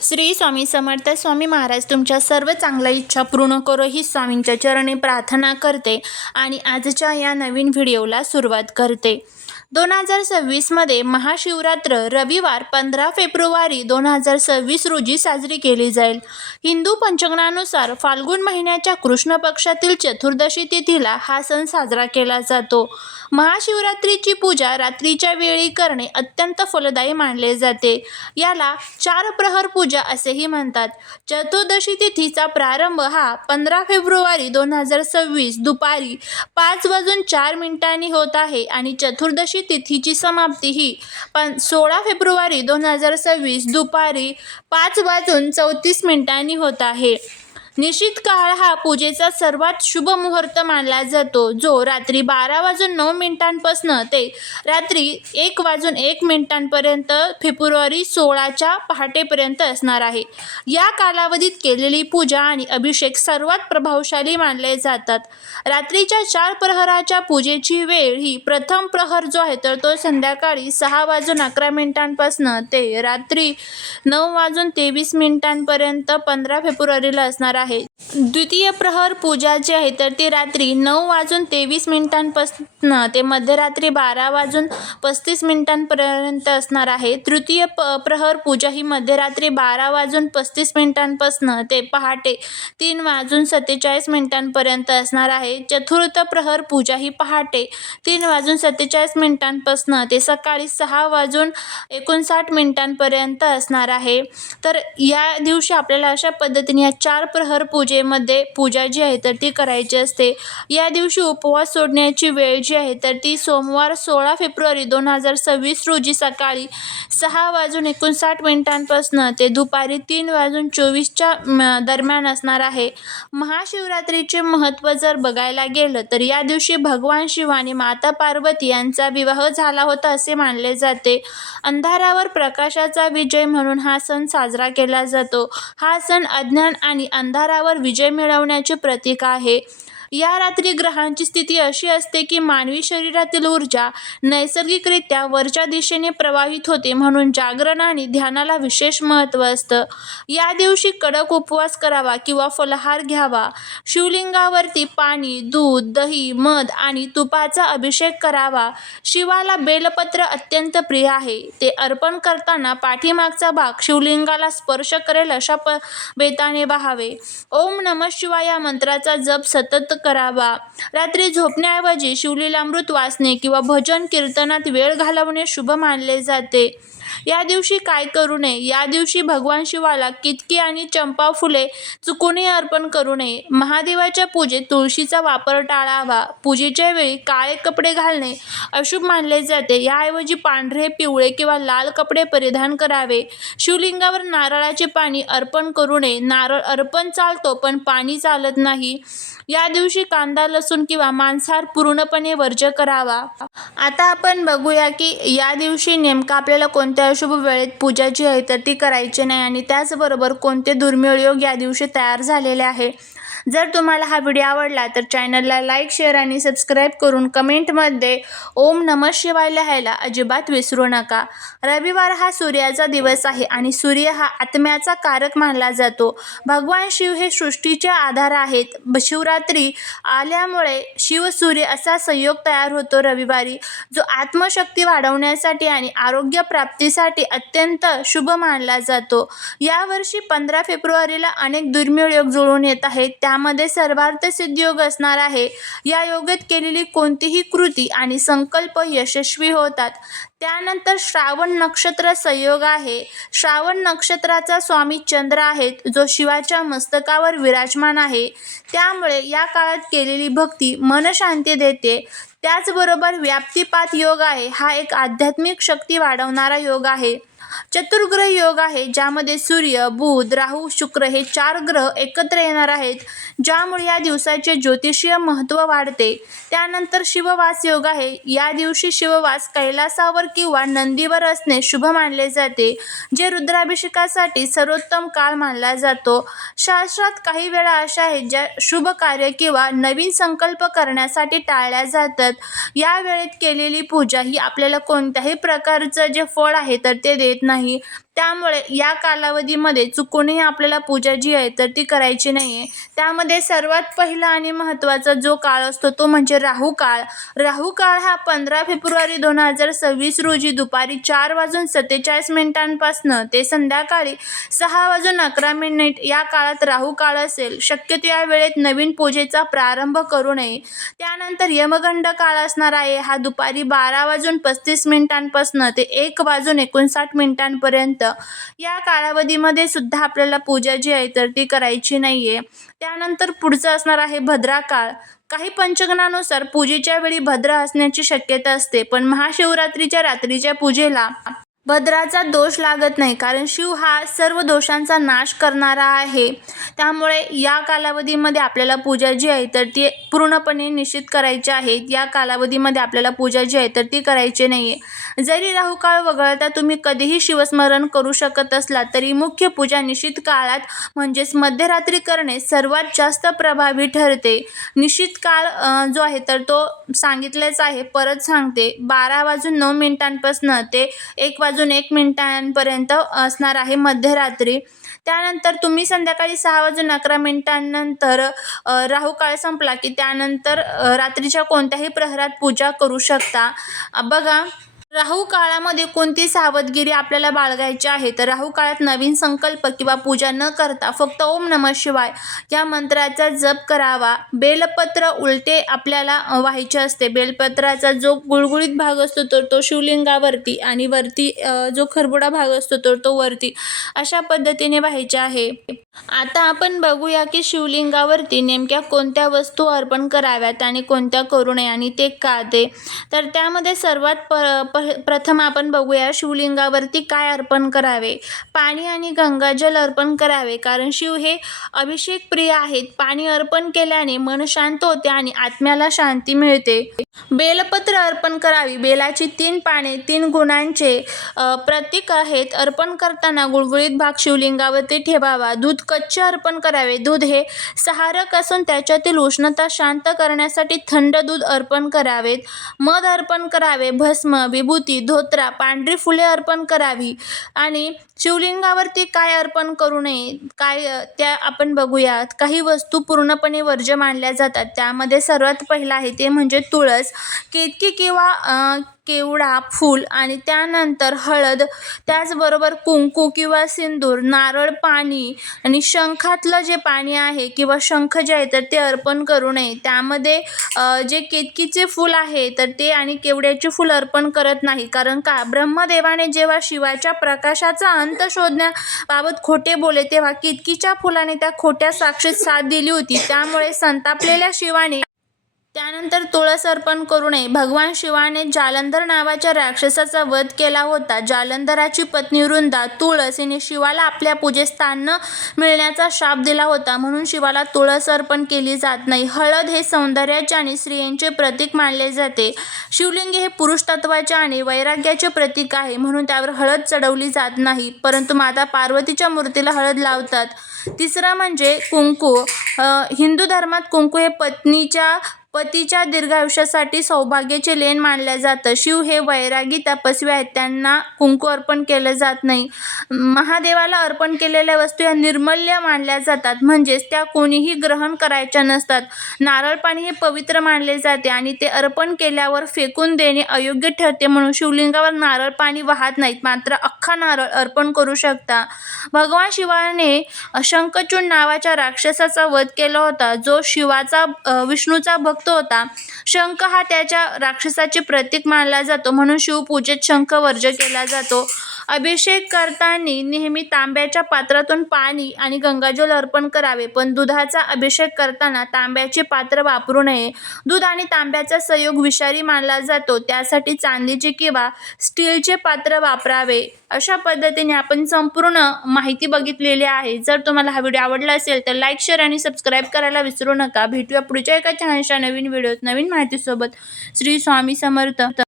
श्री स्वामी समर्थ. स्वामी महाराज तुमच्या सर्व चांगल्या इच्छा पूर्ण करो ही स्वामींच्या चरणी प्रार्थना करते आणि आजच्या या नवीन व्हिडिओला सुरुवात करते. 2026 मध्ये महाशिवरात्र रविवार 15 फेब्रुवारी 2026 रोजी साजरी केली जाईल. हिंदू पंचांगानुसार फाल्गुन महिन्याच्या कृष्ण पक्षातील चतुर्दशी तिथीला हा सण साजरा केला जातो. महाशिवरात्रीची पूजा रात्रीच्या वेळी करणे अत्यंत फलदायी मानले जाते. याला 4 प्रहर पूजा असेही म्हणतात. चतुर्दशी तिथीचा प्रारंभ हा 15 फेब्रुवारी 2026 दुपारी 5:04 होत आहे आणि चतुर्दशी तिथीची समाप्ती ही 16 फेब्रुवारी 2026 दुपारी 5:34 होत आहे. निश्चित काळ हा पूजेचा सर्वात शुभ मुहूर्त मानला जातो, जो रात्री 12:09 ते रात्री 1:01 फेब्रुवारी 16च्या पहाटेपर्यंत असणार आहे. या कालावधीत केलेली पूजा आणि अभिषेक सर्वात प्रभावशाली मानले जातात. रात्रीच्या 4 प्रहराच्या पूजेची वेळ ही प्रथम प्रहर जो आहे तर तो संध्याकाळी 6:11 ते रात्री 9:23 15 फेब्रुवारीला असणार आहे. द्वितीय प्रहर पूजा जी आहे तर ती रात्री 9:23 ते मध्यरात्री 12:35 असणार आहे. तृतीय प्रहर पूजा ही मध्यरात्री 12:35 ते पहाटे 3:47 असणार आहे. चतुर्थ प्रहर पूजा ही पहाटे 3:47 ते सकाळी 6:59 असणार आहे. तर या दिवशी आपल्याला अशा पद्धतीने या 4 प्रहर पूजेमध्ये पूजा जी आहे तर ती करायची असते. या दिवशी उपवास सोडण्याची वेळ जी आहे तर ती सोमवार 16 फेब्रुवारी 2026 रोजी सकाळी 6:59 ते दुपारी 3:24 दरम्यान असणार आहे. महाशिवरात्रीचे महत्त्व जर बघायला गेलं तर या दिवशी भगवान शिव आणि माता पार्वती यांचा विवाह झाला होता असे मानले जाते. अंधारावर प्रकाशाचा विजय म्हणून हा सण साजरा केला जातो. हा सण अज्ञान आणि अंधारावर विजय मिळवण्याचे प्रतीक आहे. या रात्री ग्रहांची स्थिती अशी असते की मानवी शरीरातील ऊर्जा नैसर्गिकरित्या वरच्या दिशेने प्रवाहित होते, म्हणून जागरण आणि ध्यानाला विशेष महत्त्व असतं. या दिवशी कडक उपवास करावा किंवा फलाहार घ्यावा. शिवलिंगावरती पाणी, दूध, दही, मध आणि तुपाचा अभिषेक करावा. शिवाला बेलपत्र अत्यंत प्रिय आहे. ते अर्पण करताना पाठीमागचा भाग शिवलिंगाला स्पर्श करेल अशा बेताने वाहावे. ओम नमः शिवाय या मंत्राचा जप सतत करावा. रात्री झोपण्याऐवजी शिवलीलामृत वाचणे किंवा भजन कीर्तनात वेळ घालवणे शुभ मानले जाते. या दिवशी काय करू नये? या दिवशी भगवान शिवाला केतकी आणि चंपा फुले चुकूनही अर्पण करू नये. महादेवाच्या पूजेत तुळशीचा वापर टाळावा. पूजेच्या वेळी काळे कपडे घालणे अशुभ मानले जाते. याऐवजी पांढरे, पिवळे किंवा लाल कपडे परिधान करावे. शिवलिंगावर नारळाचे पाणी अर्पण करू नये. नारळ अर्पण चालतो पण पाणी चालत नाही. या दिवशी कांदा, लसूण किंवा मांसाहार पूर्णपणे वर्ज्य करावा. आता आपण बघूया की या दिवशी नेमका आपल्याला कोणत्या अशुभ वेळेत पूजा जी आहे तर ती करायची नाही आणि त्याचबरोबर कोणते दुर्मिळ योग या दिवशी तयार झालेले आहे. जर तुम्हाला हा व्हिडिओ आवडला तर चॅनलला लाईक, शेअर आणि सबस्क्राईब करून कमेंटमध्ये ओम नमः शिवाय लिहायला अजिबात विसरू नका. रविवार हा सूर्याचा दिवस आहे आणि सूर्य हा आत्म्याचा कारक मानला जातो. भगवान शिव हे सृष्टीचे आधार आहेत. शिवरात्री आल्यामुळे शिव-सूर्य असा संयोग तयार होतो रविवारी, जो आत्मशक्ती वाढवण्यासाठी आणि आरोग्य प्राप्तीसाठी अत्यंत शुभ मानला जातो. यावर्षी 15 फेब्रुवारीला अनेक दुर्मिळ योग जुळून येत आहेत. त्यामध्ये सर्वार्थ सिद्धी योग असणार आहे. या योगात केलेली कोणतीही कृती आणि संकल्प यशस्वी होतात. त्यानंतर श्रावण नक्षत्र संयोग आहे. श्रावण नक्षत्राचा स्वामी चंद्र आहेत, जो शिवाच्या मस्तकावर विराजमान आहे. त्यामुळे या काळात केलेली भक्ती मनशांती देते. त्याचबरोबर व्याप्तिपात योग आहे. हा एक आध्यात्मिक शक्ती वाढवणारा योग आहे. चतुर्ग्रह योग आहे, ज्यामध्ये सूर्य, बुध, राहू, शुक्र हे 4 ग्रह एकत्र येणार आहेत, ज्यामुळे या दिवसाचे ज्योतिषीय महत्त्व वाढते. त्यानंतर शिववास योग आहे. या दिवशी शिववास कैलासावर किंवा नंदीवर असणे शुभ मानले जाते, जे रुद्राभिषेकासाठी सर्वोत्तम काळ मानला जातो. शास्त्रात काही वेळा अशा आहेत ज्या शुभ कार्य किंवा नवीन संकल्प करण्यासाठी टाळल्या जातात. या वेळेत केलेली पूजा ही आपल्याला कोणत्याही प्रकारचं जे फळ आहे तर ते देत नाही. त्यामुळे या कालावधीमध्ये चुकूनही आपल्याला पूजा जी आहे तर ती करायची नाही आहे. त्यामध्ये सर्वात पहिला आणि महत्त्वाचा जो काळ असतो तो म्हणजे राहू काळ. राहू काळ हा 15 फेब्रुवारी 2026 रोजी दुपारी 4:47 ते संध्याकाळी 6:11 या काळात राहू काळ असेल. शक्यतो या वेळेत नवीन पूजेचा प्रारंभ करू नये. त्यानंतर यमगंड काळ असणार आहे. हा दुपारी 12:35 ते 1:59 या कालावधीमध्ये सुद्धा आपल्याला पूजा जी आहे तर ती करायची नाहीये. त्यानंतर पुढचं असणार आहे भद्रा काळ. काही पंचांगानुसार पूजेच्या वेळी भद्र असण्याची शक्यता असते, पण महाशिवरात्रीच्या रात्रीच्या पूजेला भद्राचा दोष लागत नाही, कारण शिव हा सर्व दोषांचा नाश करणारा आहे. त्यामुळे या कालावधीमध्ये आपल्याला पूजा जी आहे तर ती पूर्णपणे निश्चित करायची आहे. या कालावधीमध्ये आपल्याला पूजा जी आहे तर ती करायची नाही आहे. जरी राहुकाळ वगळता तुम्ही कधीही शिवस्मरण करू शकत असला तरी मुख्य पूजा निश्चित काळात म्हणजेच मध्यरात्री करणे सर्वात जास्त प्रभावी ठरते. निश्चित काळ जो आहे तर तो सांगितलेच आहे, परत सांगते, 12:09 ते 1:01 असणार आहे मध्यरात्री. त्यानंतर तुम्ही संध्याकाळी 6:11 राहू काळ संपला की त्यानंतर रात्रीच्या कोणत्याही प्रहरात पूजा करू शकता. बघा, राहू काळामध्ये कोणती सावधगिरी आपल्याला बाळगायची आहे तर राहू काळात नवीन संकल्प किंवा पूजा न करता फक्त ओम नमः शिवाय या मंत्राचा जप करावा. बेलपत्र उलटे आपल्याला व्हायचे असते. बेलपत्राचा जो गुळगुळीत भाग असतो तर तो शिवलिंगावरती आणि वरती जो खरबुडा भाग असतो तर तो वरती अशा पद्धतीने व्हायचे आहे. आता आपण बघूया की शिवलिंगावरती नेमक्या कोणत्या वस्तू अर्पण कराव्यात आणि कोणत्या करू नये आणि ते का ते. तर त्यामध्ये सर्वात प्रथम आपण बघूया शिवलिंगावरती काय अर्पण करावे. पाणी आणि गंगाजल अर्पण करावे, कारण शिव हे अभिषेक प्रिय आहेत. पाणी अर्पण केल्याने मन शांत होते आणि आत्म्याला शांती मिळते. बेलपत्र अर्पण करावी. बेलाची 3 पाने 3 गुणांचे प्रतीक आहेत. अर्पण करताना गुळगुळीत भाग शिवलिंगावरती ठेवावा. दूध कच्चे अर्पण करावे. दूध हे सहारक असून त्याच्यातील उष्णता शांत करण्यासाठी थंड दूध अर्पण करावेत. मध अर्पण करावे. भस्म, विभूती, धोत्रा, पांढरी फुले अर्पण करावी. आणि शिवलिंगावरती काय अर्पण करू नये त्या आपण बघूयात. काही वस्तू पूर्णपणे वर्ज्य मानल्या जातात. त्यामध्ये सर्वात पहिला आहे ते म्हणजे तुळस, केतकी किंवा केवडा, फूल आणि त्यानंतर हळद, त्याचबरोबर कुंकू किंवा सिंदूर, नारळ पाणी आणि शंखातलं जे पाणी आहे किंवा शंख जे आहे तर ते अर्पण करू नये. त्यामध्ये जे केतकीचे फूल आहे तर ते आणि केवड्याचे फूल अर्पण करत नाही. कारण का, ब्रह्मदेवाने जेव्हा शिवाच्या प्रकाशाचा अंत शोधण्याबाबत खोटे बोलले तेव्हा केतकीच्या फुलाने त्या खोट्या साक्षीत साथ दिली होती. त्यामुळे संतापलेल्या शिवाने त्यानंतर तुळस अर्पण करू नये. भगवान शिवाने जालंधर नावाच्या राक्षसाचा वध केला होता. जालंधराची पत्नी वृंदा तुळस हिने शिवाला आपल्या पूजेस्थान न मिळण्याचा शाप दिला होता, म्हणून शिवाला तुळस अर्पण केली जात नाही. हळद हे सौंदर्याचे आणि स्त्रियांचे प्रतीक मानले जाते. शिवलिंग हे पुरुष तत्वाचे आणि वैराग्याचे प्रतीक आहे, म्हणून त्यावर हळद चढवली जात नाही, परंतु माता पार्वतीच्या मूर्तीला हळद लावतात. तिसरं म्हणजे कुंकू. हिंदू धर्मात कुंकू हे पतीच्या दीर्घायुष्यासाठी सौभाग्याचे लेण मानलं जातं. शिव हे वैरागी तपस्वी आहेत, त्यांना कुंकू अर्पण केलं जात नाही. महादेवाला अर्पण केलेल्या वस्तू या निर्मल्य मानल्या जातात, म्हणजेच त्या कोणीही ग्रहण करायच्या नसतात. नारळ पाणी हे पवित्र मानले जाते आणि ते अर्पण केल्यावर फेकून देणे अयोग्य ठरते, म्हणून शिवलिंगावर नारळ पाणी वाहत नाहीत, मात्र अख्खा नारळ अर्पण करू शकता. भगवान शिवाने शंखचूड नावाच्या राक्षसाचा वध केला होता, जो विष्णूचा भक्त होता. शंख हा त्याच्या राक्षसाचे प्रतीक मानला जातो, म्हणून शिवपूजेत शंख वर्ज्य केला जातो. अभिषेक करताना नेहमी तांब्याच्या पात्रातून पाणी आणि गंगाजल अर्पण करावे, पण दुधाचा अभिषेक करताना तांब्याचे पात्र वापरू नये. दूध आणि तांब्याचा संयोग विषारी मानला जातो, त्यासाठी चांदीचे किंवा स्टीलचे पात्र वापरावे. अशा पद्धतीने आपण संपूर्ण माहिती बघितलेली आहे. जर तुम्हाला हा व्हिडिओ आवडला असेल तर लाईक, शेअर आणि सबस्क्राईब करायला विसरू नका. भेटूया पुढच्या एका छानशा नवीन व्हिडिओत नवीन माहितीसोबत. श्री स्वामी समर्थ.